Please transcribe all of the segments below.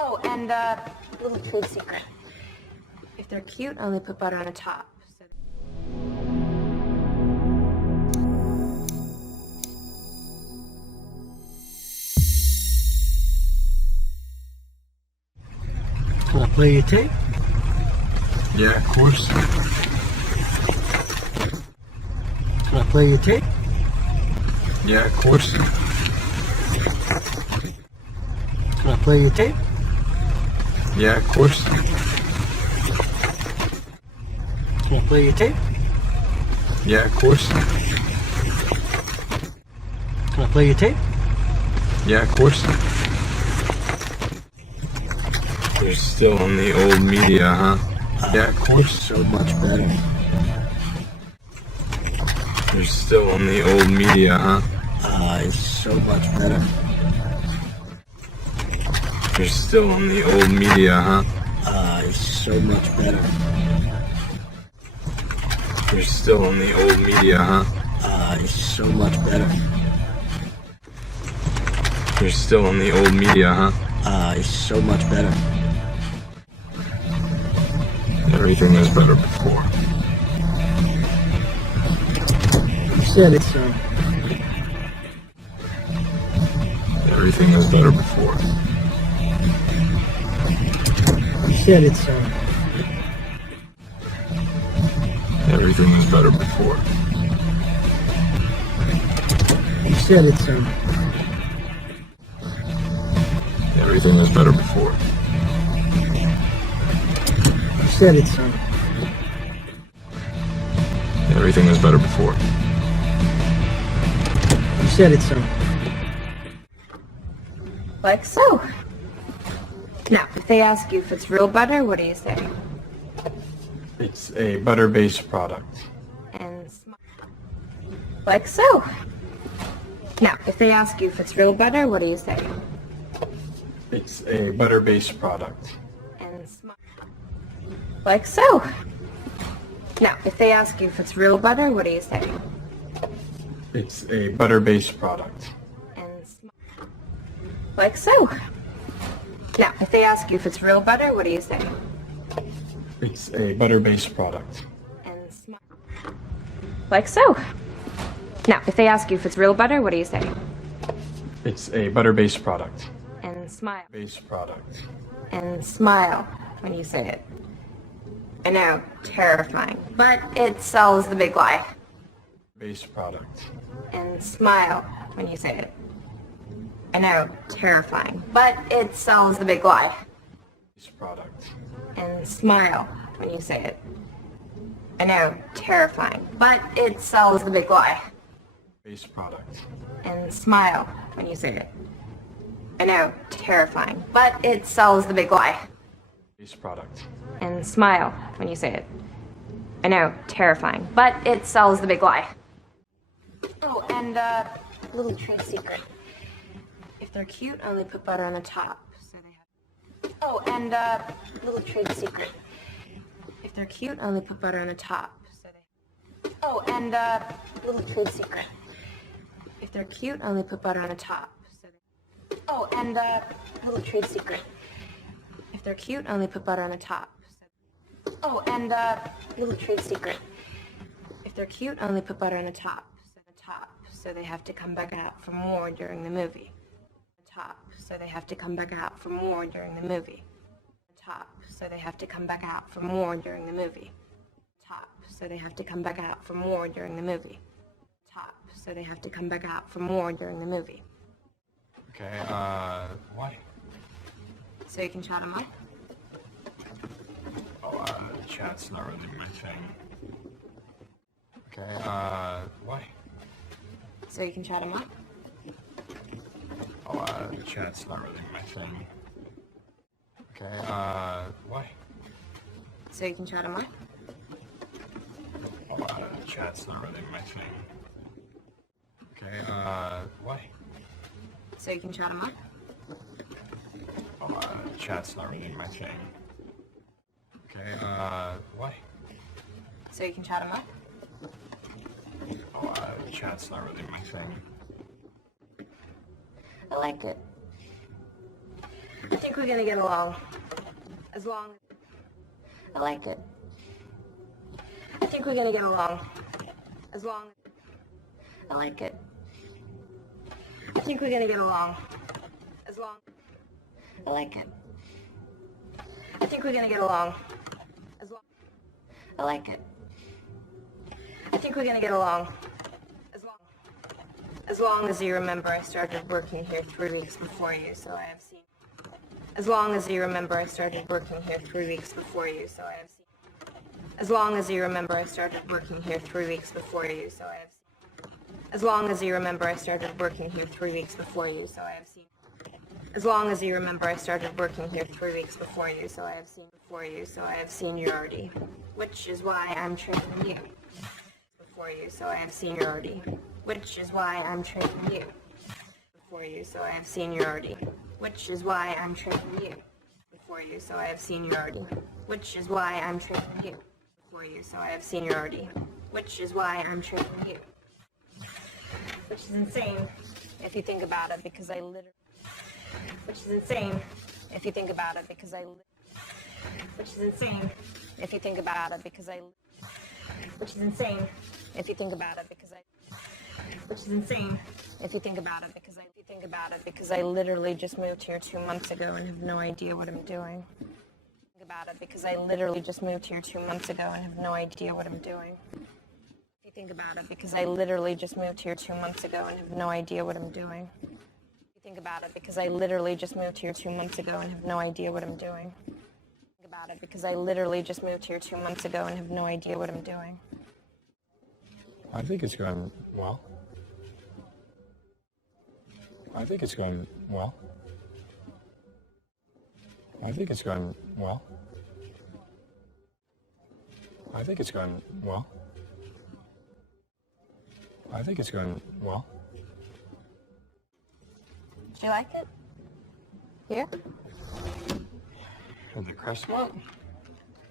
Oh, and little trade secret. If they're cute, only put butter on the top. Can I play your tape? Yeah, of course. Can I play your tape? Yeah, of course. Can I play your tape? Yeah, of course. Can I play your tape? Yeah, of course. Can I play your tape? Yeah, of course. You're still on the old media, huh? Yeah, of course. So much better. You're still on the old media, huh? It's so much better. You're still on the old media, huh? It's so much better. You're still on the old media, huh? It's so much better. You're still on the old media, huh? It's so much better. Everything was better before. You said it, son. Everything was better before. You said it, son. Everything was better before. You said it, son. Everything was better before. You said it, son. Everything was better before. You said it, son. Like so. Now, if they ask you if it's real butter, what do you say? It's a butter-based product. And like so. Now, if they ask you if it's real butter, what do you say? It's a butter-based product. And like so. Now, if they ask you if it's real butter, what do you say? It's a butter-based product. And like so. Now, if they ask you if it's real butter, what do you say? It's a butter-based product. And like so. Now, if they ask you if it's real butter, what do you say? It's a butter-based product. And smile. Based product. And smile when you say it. I know, terrifying, but it sells the big lie. Based product. And smile when you say it. I know, terrifying, but it sells the big lie. Based product. And smile when you say it. I know, terrifying, but it sells the big lie. Based product. And smile when you say it. I know, terrifying, but it sells the big lie. Based product. And smile when you say it. I know, terrifying, but it sells the big lie. Oh, and little trade secret. If they're cute, only put butter on the top. So they have. Oh, and little trade secret. If they're cute, only put butter on the top. So they. Oh, and little trade secret. If they're cute, only put butter on the top. So they. Oh, and little trade secret. If they're cute, only put butter on the top. So they. Oh, and little trade secret. If they're cute, only put butter on the top. So they have to come back out for more during the movie. So they have to come back out for more during the movie. So they have to come back out for more during the movie. So they have to come back out for more during the movie. So they have to come back out for more during the movie. Okay, why? So you can chat them up. Oh, chat's not really my thing. Okay, why? So you can chat them up. Oh, chat's not really my thing. Okay, why? So you can chat them up. Oh, chat's not really my thing. Okay, why? So you can chat them up. Oh, chat's not really my thing. Okay, why? So you can chat them up. Oh, chat's not really my thing. I liked it. I think think we're gonna get along. As long as... I like it. I think we're gonna get along. As long as... I like it. I think we're gonna get along. As long... I like it. I think we're gonna get along. As long... I like it. I think we're gonna get along. As long as you remember, I started working here 3 weeks before you, so I have seen... As long as you remember, I started working here 3 weeks before you, so I have seen... As long as you remember, I started working here 3 weeks before you, so I have seen... As long as you remember, I started working here 3 weeks before you, so I have seen... As long as you remember, I started working here 3 weeks before you, so I have seen before you, so I have seniority, which is why I'm training you. Before you, so I have seniority, which is why I'm training you. Before you, so I have seniority, which is why I'm training you. Before you, so I have seniority, which is why I'm training you. Before you, so I have seniority, which is why I'm training you. Which is insane if you think about it, because I literally... Which is insane if you think about it, because I... Which is insane if you think about it, because I... Which is insane if you think about it, because I... Which is insane if you think about it, because I... If you think about it, because I literally just moved here 2 months ago and have no idea what I'm doing. Think about it, because I literally just moved here 2 months ago and have no idea what I'm doing. If you think about it, because I literally just moved here 2 months ago and have no idea what I'm doing. Think about it, because I literally just moved here 2 months ago and have no idea what I'm doing. Think about it, because I literally just moved here 2 months ago and have no idea what I'm doing. I think it's going well. I think it's going well. I think it's going well. I think it's going well. I think it's going well. Do you like it? Here? And the cresswell?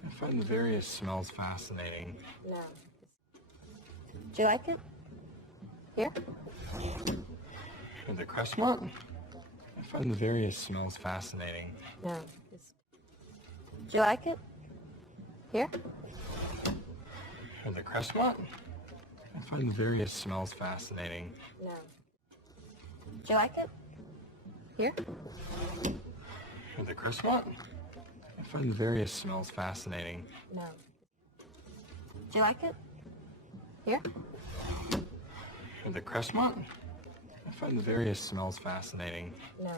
I find the various smells fascinating. No. Do you like it? Here? And the cresswell? I find the various smells fascinating. No. Do you like it? Here? And the cresswell? I find the various smells fascinating. No. Do you like it? Here? And the cresswell? I find the various smells fascinating. No. Do you like it? Here? And the cresswell? I find the various smells fascinating. No.